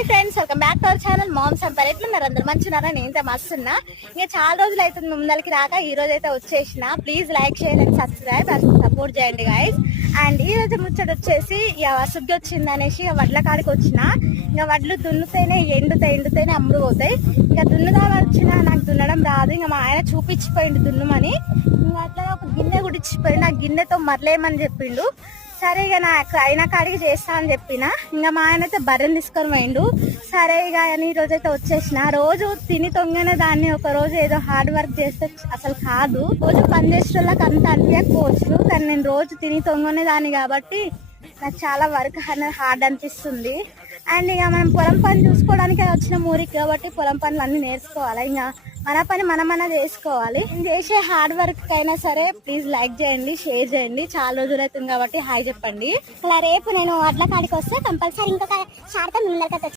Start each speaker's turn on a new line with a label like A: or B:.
A: Hi friends welcome back to our channel. Moms ampere ఎట్లున్నారు అందరు మంచిన్నారా నేను మస్తున్నా. ఇంకా చాలా రోజులు అవుతుంది. ముందరికి రాక ఈ రోజు అయితే వచ్చేసిన. ప్లీజ్ లైక్ చేయండి అండ్ సబ్స్క్రైబ్ సపోర్ట్ చేయండి గాయస్ అండ్ ఈ రోజు ముచ్చట వచ్చేసి ఇక వసుగ్గి వచ్చింది అనేసి ఇక వడ్ల కాడికి వచ్చిన. ఇంకా వడ్లు దున్నుతేనే ఎండుతాయి ఎండుతేనే అమ్ముడు పోతాయి. ఇంకా దున్నుదామని వచ్చినా నాకు దున్నడం రాదు. ఇంకా మా ఆయన చూపించిపోయిండు దున్నుమని. ఇంకా అట్లా ఒక గిన్నె కూడా ఆ గిన్నెతో మరలేమని చెప్పిండు. సరే ఇక నాకు అయినా కాడికి చేస్తా అని చెప్పిన. ఇంకా మా ఆయన అయితే బర్రెని తీసుకొని పోయిండు. సరే ఇక అని ఈ రోజు అయితే వచ్చేసిన. రోజు తిని తొంగనే దాన్ని ఒక రోజు ఏదో హార్డ్ వర్క్ చేస్తే అసలు కాదు. రోజు పని చేసే వాళ్ళకి అంత అనిపించకపోవచ్చు. కానీ నేను రోజు తిని తొంగనే దాన్ని కాబట్టి నాకు చాలా వర్క్ అనేది హార్డ్ అనిపిస్తుంది. అండ్ ఇక మనం పొలం పని చూసుకోవడానికి వచ్చిన ఊరికి కాబట్టి పొలం పనులు అన్ని నేర్చుకోవాలి. ఇంకా మన పని మనమన్నా చేసుకోవాలి. చేసే హార్డ్ వర్క్ అయినా సరే ప్లీజ్ లైక్ చేయండి షేర్ చేయండి. చాలా రోజులు అవుతుంది కాబట్టి హాయ్ చెప్పండి.
B: ఇలా రేపు నేను అడ్ల కాడికి వస్తే కంపల్సరీ ఇంకొక షార్ట్ ముందరకైతే